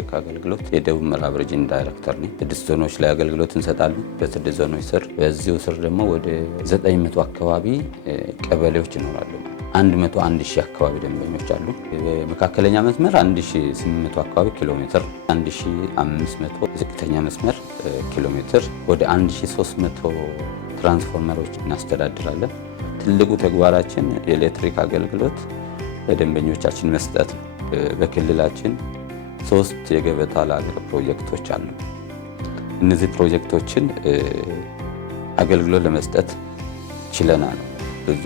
ኤሌክትሪክ አገልግሎት የደቡብ ምዕራብ ሪጅን ዳይሬክተር ነኝ። 6 ዞኖች ላይ አገልግሎት እንሰጣለን። በ6 ዞኖች ስር በዚሁ ስር ደግሞ ወደ 900 አካባቢ ቀበሌዎች ይኖራሉ። 101 ሺህ አካባቢ ደንበኞች አሉ። መካከለኛ መስመር 1800 አካባቢ ኪሎ ሜትር፣ 1500 ዝቅተኛ መስመር ኪሎ ሜትር፣ ወደ 1300 ትራንስፎርመሮች እናስተዳድራለን። ትልቁ ተግባራችን የኤሌክትሪክ አገልግሎት ለደንበኞቻችን መስጠት ነው። በክልላችን 3 የገበታ ለሀገር ፕሮጀክቶች አሉ። እነዚህ ፕሮጀክቶችን አገልግሎት ለመስጠት ችለናል። ብዙ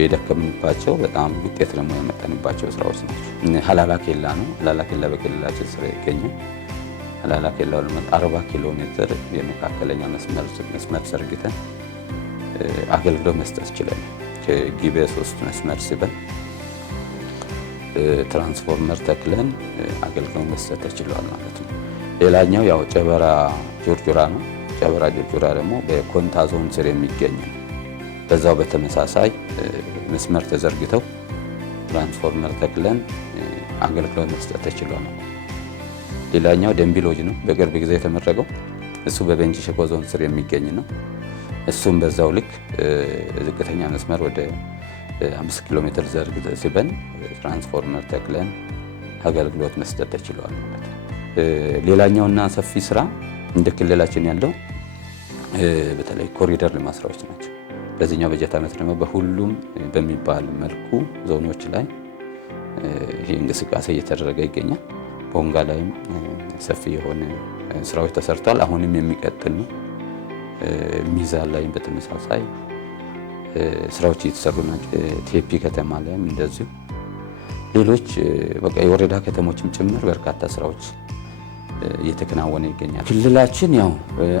የደከምንባቸው በጣም ውጤት ደግሞ ያመጣንባቸው ስራዎች ናቸው። ሀላላ ኬላ ነው። ሀላላ ኬላ በክልላችን ስር ይገኛል። ሀላላ ኬላው 40 ኪሎ ሜትር የመካከለኛ መስመር ዘርግተን አገልግሎት መስጠት ችለናል። ከጊቤ 3 መስመር ስበን ትራንስፎርመር ተክለን አገልግሎት መስጠት ተችሏል ማለት ነው። ሌላኛው ያው ጨበራ ጆርጆራ ነው። ጨበራ ጆርጆራ ደግሞ በኮንታ ዞን ስር የሚገኝ ነው። በዛው በተመሳሳይ መስመር ተዘርግተው ትራንስፎርመር ተክለን አገልግሎት መስጠት ተችሏል። ሌላኛው ደንቢ ሎጅ ነው። በቅርብ ጊዜ የተመረቀው እሱ በቤንች ሸኮ ዞን ስር የሚገኝ ነው። እሱም በዛው ልክ ዝቅተኛ መስመር ወደ 5 ኪሎ ሜትር ዘርግተን ሲበን ትራንስፎርመር ተክለን አገልግሎት መስጠት ተችሏል ማለት ነው። ሌላኛውና ሰፊ ስራ እንደ ክልላችን ያለው በተለይ ኮሪደር ልማት ስራዎች ናቸው። በዚህኛው በጀት ዓመት ደግሞ በሁሉም በሚባል መልኩ ዞኖች ላይ ይህ እንቅስቃሴ እየተደረገ ይገኛል። ቦንጋ ላይም ሰፊ የሆነ ስራዎች ተሰርተዋል። አሁንም የሚቀጥል ነው። ሚዛን ላይም በተመሳሳይ ስራዎች እየተሰሩ ናቸው። ቴፒ ከተማ ላይም እንደዚሁ ሌሎች በቃ የወረዳ ከተሞችም ጭምር በርካታ ስራዎች እየተከናወነ ይገኛል። ክልላችን ያው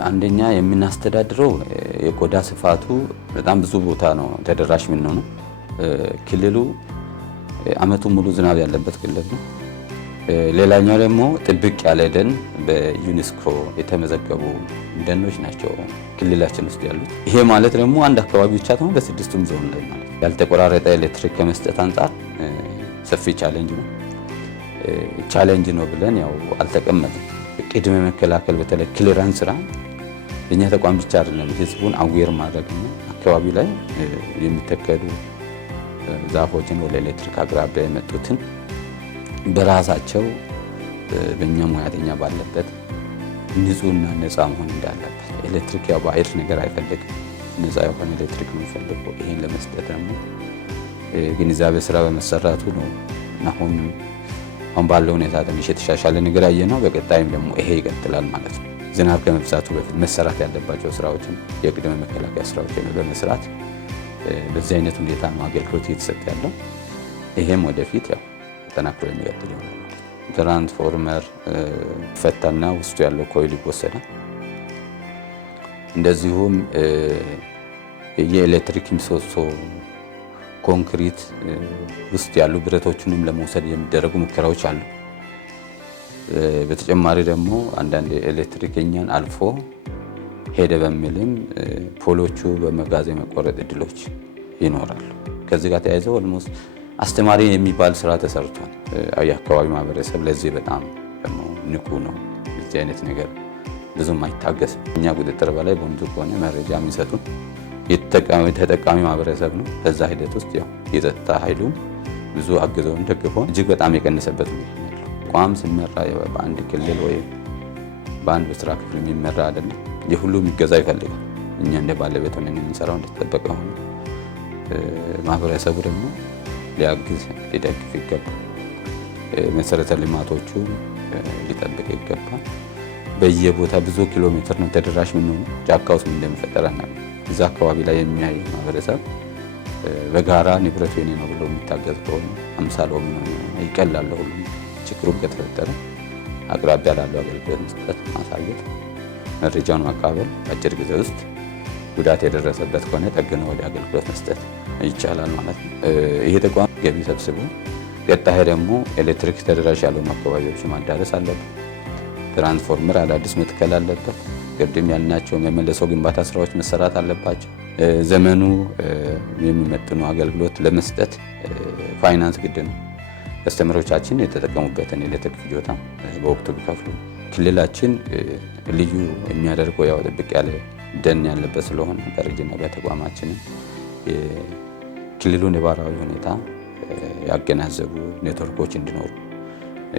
አንደኛ የምናስተዳድረው የቆዳ ስፋቱ በጣም ብዙ ቦታ ነው ተደራሽ ምን ነው። ክልሉ አመቱን ሙሉ ዝናብ ያለበት ክልል ነው። ሌላኛው ደግሞ ጥብቅ ያለ ደን በዩኔስኮ የተመዘገቡ ደኖች ናቸው ክልላችን ውስጥ ያሉት። ይሄ ማለት ደግሞ አንድ አካባቢ ብቻ ነው፣ በ6ቱም ዞን ላይ ማለት ያልተቆራረጠ ኤሌክትሪክ ከመስጠት አንጻር ሰፊ ቻሌንጅ ነው ብለን ያው አልተቀመጥም። ቅድመ መከላከል በተለይ ክሊራንስ ስራ የኛ ተቋም ብቻ አይደለም፣ ህዝቡን አዌር ማድረግና አካባቢ ላይ የሚተከሉ ዛፎችን ወደ ኤሌክትሪክ አቅራቢያ የመጡትን በራሳቸው በእኛ ሙያተኛ ባለበት ንጹህና ነፃ መሆን እንዳለበት። ኤሌክትሪክ ያው ባዕድ ነገር አይፈልግም፣ ነፃ የሆነ ኤሌክትሪክ ነው የሚፈልገው። ይሄን ለመስጠት ደግሞ ግንዛቤ ስራ በመሰራቱ ነው አሁን ባለው ሁኔታ ትንሽ የተሻሻለ ነገር ያየነው። በቀጣይም ደግሞ ይሄ ይቀጥላል ማለት ነው። ዝናብ ከመብዛቱ በፊት መሰራት ያለባቸው ስራዎችን የቅድመ መከላከያ ስራዎችን በመስራት በዚህ አይነት ሁኔታ ነው አገልግሎት እየተሰጠ ያለው። ይሄም ወደፊት ያው ተጠናክሮ የሚቀጥል ይሆናል። ትራንስፎርመር ፈታና ውስጡ ያለው ኮይል ይወሰዳል። እንደዚሁም የኤሌክትሪክ ምሰሶ ኮንክሪት ውስጥ ያሉ ብረቶቹንም ለመውሰድ የሚደረጉ ሙከራዎች አሉ። በተጨማሪ ደግሞ አንዳንድ ኤሌክትሪከኛን አልፎ ሄደ በሚልም ፖሎቹ በመጋዝ የመቆረጥ እድሎች ይኖራሉ። ከዚህ ጋር ተያይዘው ኦልሞስት አስተማሪ የሚባል ስራ ተሰርቷል። የአካባቢ ማህበረሰብ ለዚህ በጣም ደግሞ ንቁ ነው። እዚህ አይነት ነገር ብዙም አይታገስም። እኛ ቁጥጥር በላይ በእንዱ ከሆነ መረጃ የሚሰጡን ተጠቃሚ ማህበረሰብ ነው። በዛ ሂደት ውስጥ ያው የጸጥታ ኃይሉ ብዙ አግዘውን ደግፈውን እጅግ በጣም የቀነሰበት ነው። ቋም ሲመራ በአንድ ክልል ወይም በአንድ በስራ ክፍል የሚመራ አይደለም። የሁሉም ይገዛ ይፈልጋል። እኛ እንደ ባለቤት ሆነን የምንሰራው እንደተጠበቀ ሆነ ማህበረሰቡ ደግሞ ሊያግዝ ሊደግፍ ይገባል። መሰረተ ልማቶቹ ሊጠብቅ ይገባል። በየቦታ ብዙ ኪሎ ሜትር ነው ተደራሽ ምን ነው ጫካ ውስጥ ምን እንደሚፈጠራና እዛ አካባቢ ላይ የሚያይ ማህበረሰብ በጋራ ንብረት የኔ ነው ብሎ የሚታገዝ ከሆነ አምሳል ሆኖ ይቀላል። ሁሉ ችግሩ ከተፈጠረ አቅራቢያ ላለው አገልግሎት መስጠት፣ ማሳየት፣ መረጃውን ማቃበል፣ አጭር ጊዜ ውስጥ ጉዳት የደረሰበት ከሆነ ጠግኖ ወደ አገልግሎት መስጠት ይቻላል ማለት ነው። ይሄ ተቋም ገቢ ሰብስቦ ቀጣይ ደግሞ ኤሌክትሪክ ተደራሽ ያለው አካባቢዎች ማዳረስ አለበት። ትራንስፎርመር አዳዲስ መትከል አለበት። ቅድም ያልናቸው የመመለሰው ግንባታ ስራዎች መሰራት አለባቸው። ዘመኑ የሚመጥኑ አገልግሎት ለመስጠት ፋይናንስ ግድ ነው። ከስተመሮቻችን የተጠቀሙበትን ኤሌክትሪክ ፍጆታ በወቅቱ ቢከፍሉ፣ ክልላችን ልዩ የሚያደርገው ያው ጥብቅ ያለ ደን ያለበት ስለሆነ በሬጅና በተቋማችን የክልሉን ነባራዊ ሁኔታ ያገናዘቡ ኔትወርኮች እንዲኖሩ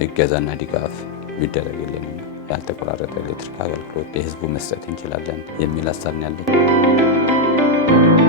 እገዛና ድጋፍ ቢደረግልን ያልተቆራረጠ ኤሌክትሪክ አገልግሎት ለህዝቡ መስጠት እንችላለን የሚል ሀሳብ ነው ያለን።